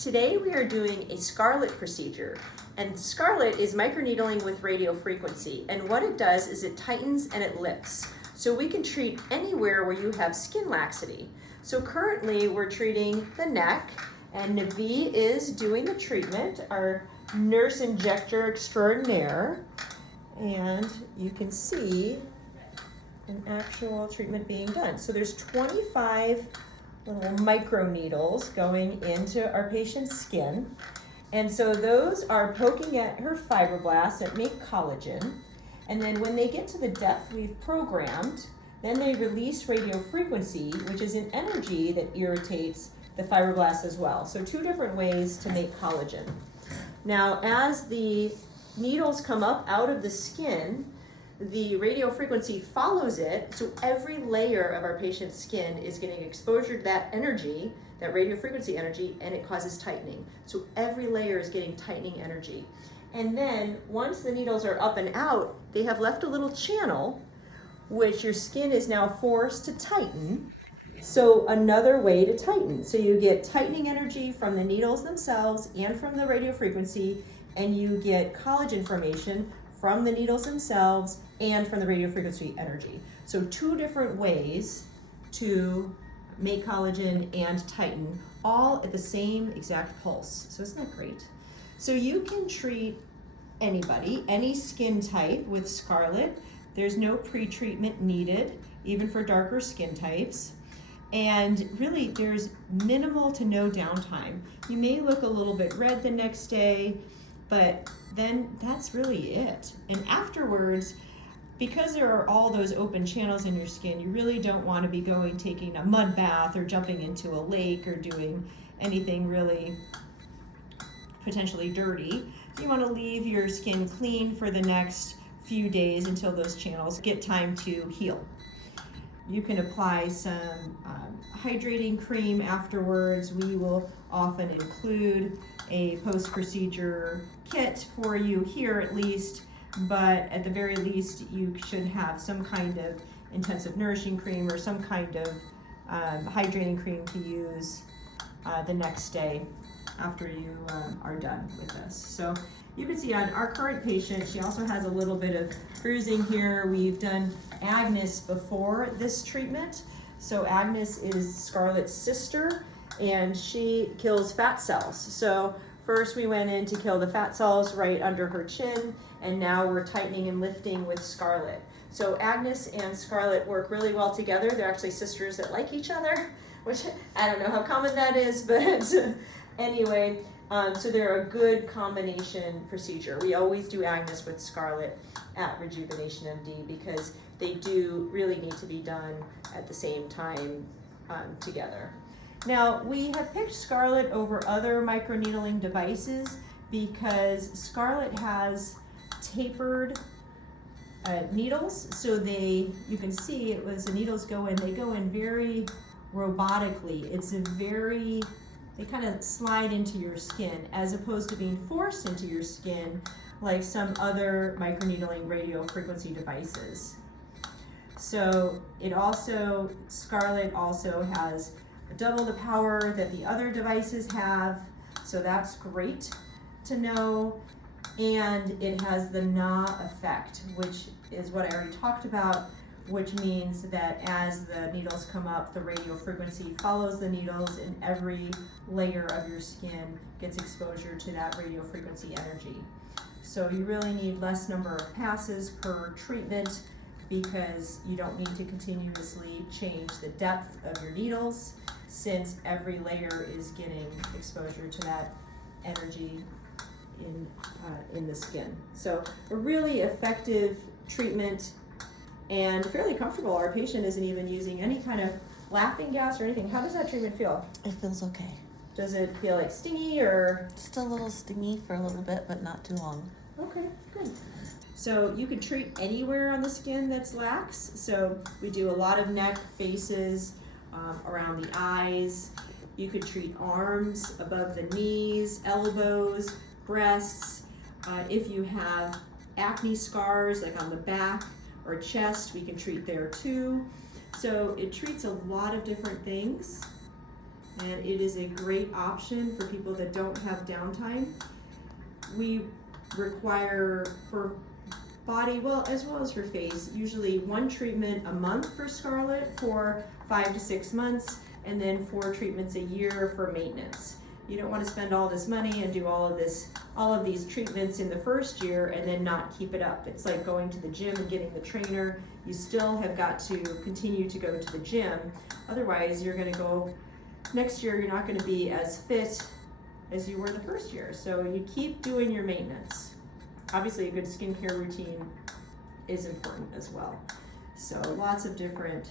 Today we are doing a Scarlet procedure, and Scarlet is microneedling with radio frequency, and what it does is it tightens and it lifts. So we can treat anywhere where you have skin laxity. So currently we're treating the neck, and Navi is doing the treatment, our nurse injector extraordinaire, and you can see an actual treatment being done. So there's 25 little microneedles going into our patient's skin. And so those are poking at her fibroblasts that make collagen. And then when they get to the depth we've programmed, then they release radio frequency, which is an energy that irritates the fibroblasts as well. So two different ways to make collagen. Now, as the needles come up out of the skin, the radio frequency follows it, so every layer of our patient's skin is getting exposure to that energy, that radio frequency energy, and it causes tightening. So every layer is getting tightening energy. And then once the needles are up and out, they have left a little channel, which your skin is now forced to tighten. So another way to tighten. So you get tightening energy from the needles themselves and from the radio frequency, and you get collagen formation from the needles themselves and from the radio frequency energy. So two different ways to make collagen and tighten, all at the same exact pulse. So isn't that great? So you can treat anybody, any skin type with Scarlet. There's no pre-treatment needed, even for darker skin types. And really, there's minimal to no downtime. You may look a little bit red the next day, but then that's really it. And afterwards, because there are all those open channels in your skin, you really don't want to be taking a mud bath or jumping into a lake or doing anything really potentially dirty. You want to leave your skin clean for the next few days until those channels get time to heal. You can apply some hydrating cream afterwards. We will often include a post-procedure kit for you here at least, but at the very least you should have some kind of intensive nourishing cream or some kind of hydrating cream to use the next day after you are done with this. So you can see on our current patient, she also has a little bit of bruising here. We've done Agnes before this treatment. So Agnes is Scarlet's sister, and she kills fat cells. So first we went in to kill the fat cells right under her chin, and now we're tightening and lifting with Scarlet. So Agnes and Scarlet work really well together. They're actually sisters that like each other, which I don't know how common that is, but anyway, so they're a good combination procedure. We always do Agnes with Scarlet at RejuvenationMD because they do really need to be done at the same time together. Now, we have picked Scarlet over other microneedling devices because Scarlet has tapered needles. So you can see it was the needles they go in very robotically. They kind of slide into your skin as opposed to being forced into your skin like some other microneedling radio frequency devices. So Scarlet also has double the power that the other devices have, so that's great to know. And it has the na effect, which is what I already talked about, which means that as the needles come up, the radio frequency follows the needles, and every layer of your skin gets exposure to that radio frequency energy. So you really need less number of passes per treatment because you don't need to continuously change the depth of your needles, since every layer is getting exposure to that energy in the skin. So a really effective treatment and fairly comfortable. Our patient isn't even using any kind of laughing gas or anything. How does that treatment feel? It feels okay. Does it feel like stingy or? Just a little stingy for a little bit, but not too long. Okay, good. So you can treat anywhere on the skin that's lax. So we do a lot of neck, faces, around the eyes. You could treat arms, above the knees, elbows, breasts. If you have acne scars like on the back or chest, we can treat there too. So it treats a lot of different things. and it is a great option for people that don't have downtime. We require for body, well, as well as for face, usually 1 treatment a month for Scarlet for 5 to 6 months, and then 4 treatments a year for maintenance. You don't want to spend all this money and do all of these treatments in the first year and then not keep it up. It's like going to the gym and getting the trainer. You still have got to continue to go to the gym. Otherwise, you're going to go, next year you're not going to be as fit as you were the first year. So you keep doing your maintenance. Obviously, a good skincare routine is important as well. So lots of different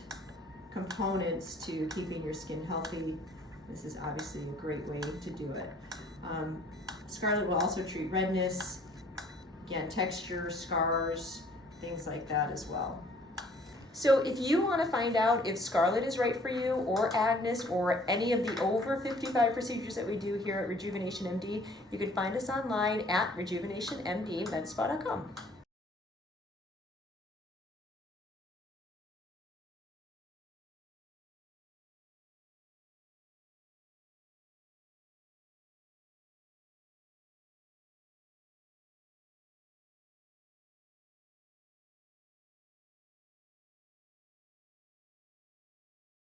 components to keeping your skin healthy. This is obviously a great way to do it. Scarlet will also treat redness, again, texture, scars, things like that as well. So if you want to find out if Scarlet is right for you, or Agnes, or any of the over 55 procedures that we do here at Rejuvenation MD, you can find us online at RejuvenationMD.medspa.com.